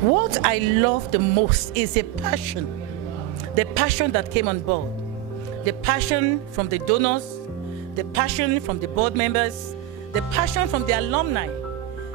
What I love the most is the passion that came on board. The passion from the donors, the passion from the board members, the passion from the alumni,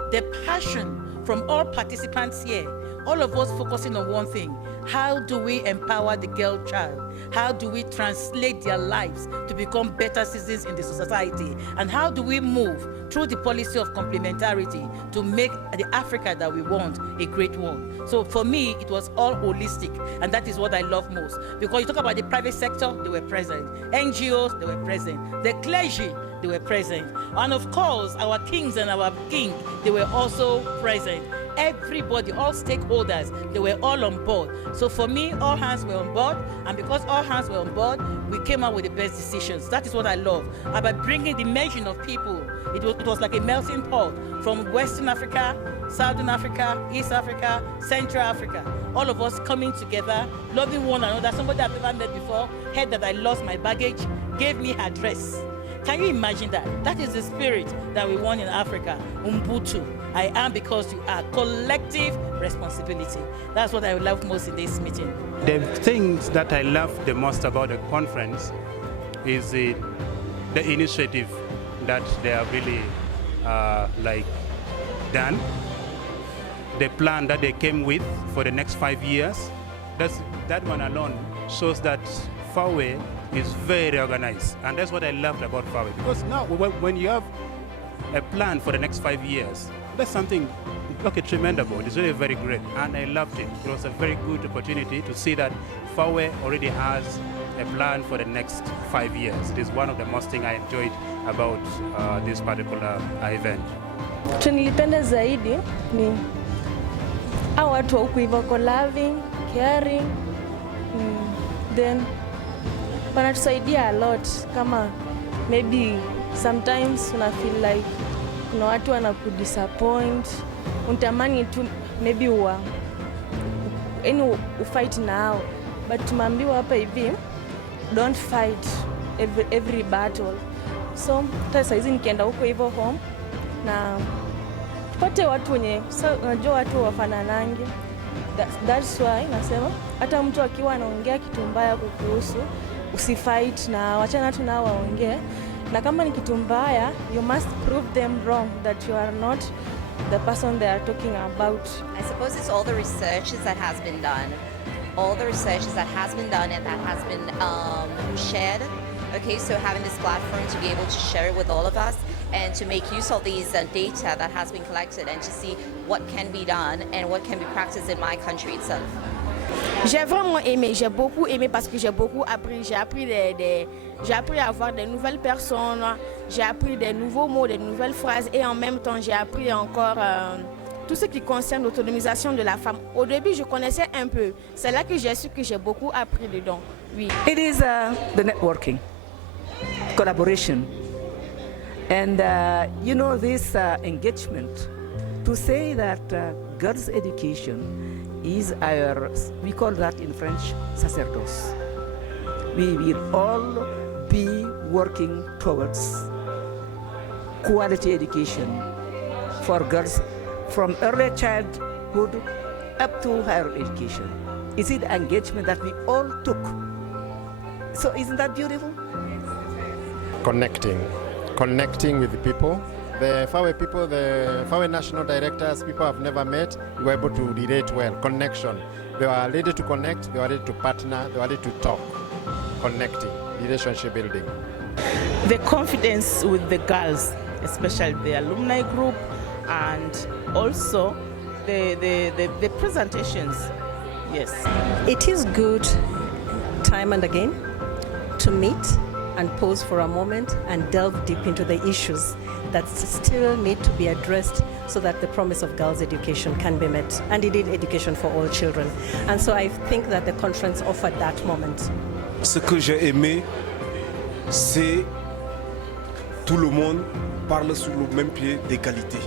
the passion from all participants here, all of us focusing on one thing. How do we empower the girl child? How do we translate their lives to become better citizens in the society? And how do we move through the policy of complementarity to make the Africa that we want a great one? So for me, it was all holistic, and that is what I love most. Because you talk about the private sector, they were present. NGOs, they were present. The clergy, they were present. And of course, our kings and our king, they were also present. Everybody, all stakeholders, they were all on board. So for me, all hands were on board, and because all hands were on board, we came out with the best decisions. That is what I love about bringing the merging of people. It was like a melting pot from Western Africa, Southern Africa, East Africa, Central Africa. All of us coming together, loving one another. Somebody I've never met before heard that I lost my baggage, gave me her dress. Can you imagine that? That is the spirit that we want in Africa. Ubuntu. I am because you are. Collective responsibility. That's what I love most in this meeting. The things that I love the most about the conference is the initiative that they have really done. The plan that they came with for the next 5 years. That one alone shows that FAWE is very organized, and that's what I loved about FAWE. Because now, when you have a plan for the next 5 years, that's something like a tremendous. It's really very great, and I loved it. It was a very good opportunity to see that FAWE already has a plan for the next 5 years. It is one of the most things I enjoyed about this particular event. Nilipenda zaidi ni hao watu wa huku hivyo wako loving, caring, then wanatusaidia a lot. Kama maybe sometimes una feel like kuna watu wanakudisappoint, unatamani tu maybe ufight nao, but tumeambiwa hapa hivi don't fight every battle. So sasa hizi nikienda huko hivyo home na tupate watu wenye unajua watu wafananangi. That's why nasema hata mtu akiwa anaongea kitu mbaya kukuhusu, usifight na wachana tu nao waongee. Na kama ni kitu mbaya, you must prove them wrong, that you are not the person they are talking about. I suppose it's all the researches that has been done. All the researches that has been done and that has been shared. Okay, so having this platform to be able to share it with all of us and to make use of these data that has been collected and to see what can be done and what can be practiced in my country itself. J'ai vraiment aimé, j'ai beaucoup aimé parce que j'ai beaucoup appris. J'ai appris à voir des nouvelles personnes, j'ai appris des nouveaux mots, des nouvelles phrases et en même temps j'ai appris encore tout ce qui concerne l'autonomisation de la femme. Au début, je connaissais un peu. C'est là que j'ai su que j'ai beaucoup appris dedans. Oui. It is the networking, collaboration, and this engagement to say that girls' education is our, we call that in French, sacerdoce. We will all be working towards quality education for girls from early childhood up to higher education. Is it engagement that we all took? So isn't that beautiful? Connecting with the people. The FAWE people, the FAWE national directors, people I've never met, we were able to relate well. Connection. They were ready to connect, they were ready to partner, they were ready to talk. Connecting, relationship building. The confidence with the girls, especially the alumni group, and also the presentations. Yes. It is good time and again to meet and pause for a moment and delve deep into the issues that still need to be addressed so that the promise of girls' education can be met, and indeed education for all children. And so I think that the conference offered that moment. Ce que j'ai aimé, c'est tout le monde parle sur le même pied d'égalité.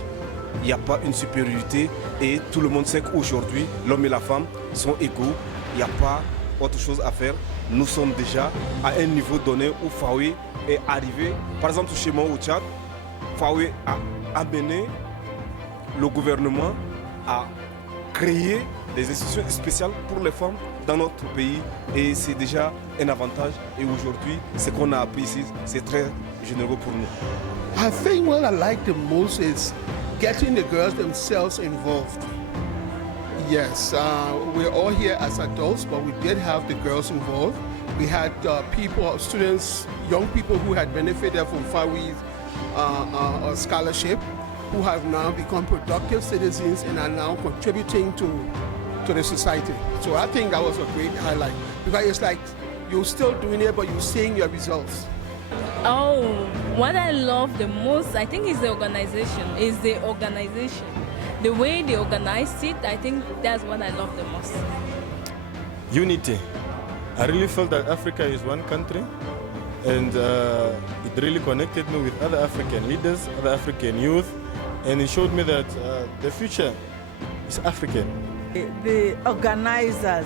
Il n'y a pas une supériorité et tout le monde sait qu'aujourd'hui, l'homme et la femme sont égaux. Il n'y a pas autre chose à faire. Nous sommes déjà à un niveau donné où FAWE est arrivé. Par exemple, chez moi au Tchad, FAWE a amené le gouvernement à créer des institutions spéciales pour les femmes dans notre pays et c'est déjà un avantage. Et aujourd'hui, ce qu'on a appris ici, c'est très généreux pour nous. I think what I like the most is getting the girls themselves involved. Yes, we're all here as adults, but we did have the girls involved. We had people, students, young people who had benefited from FAWE scholarship, who have now become productive citizens and are now contributing to the society. So I think that was a great highlight because it's like you're still doing it, but you're seeing your results. Oh, what I love the most, I think, is the organization. The way they organized it, I think that's what I love the most. Unity. I really felt that Africa is one country, and it really connected me with other African leaders, other African youth, and it showed me that the future is African. The organizers,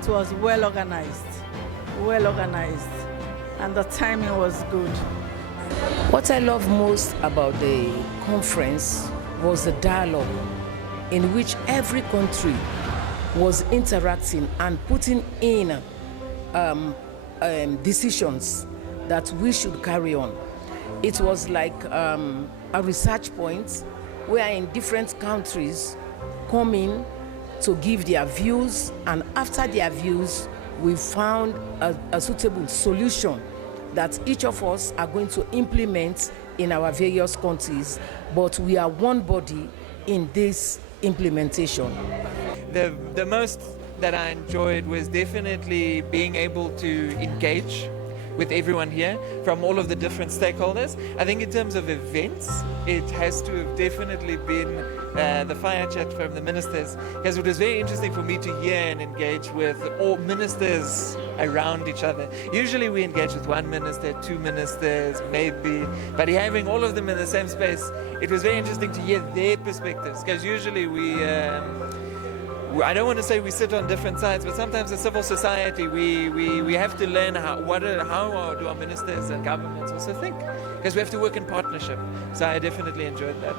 it was well organized, and the timing was good. What I love most about the conference was the dialogue in which every country was interacting and putting in decisions that we should carry on. It was like a research point where in different countries come in to give their views, and after their views, we found a suitable solution that each of us are going to implement in our various countries, but we are one body in this implementation. The most that I enjoyed was definitely being able to engage with everyone here from all of the different stakeholders. I think in terms of events, it has to have definitely been the fire chat from the ministers, because it was very interesting for me to hear and engage with all ministers around each other. Usually we engage with one minister, two ministers, maybe, but having all of them in the same space, it was very interesting to hear their perspectives, because usually I don't want to say we sit on different sides, but sometimes in civil society we have to learn how do our ministers and governments also think, because we have to work in partnership. So I definitely enjoyed that.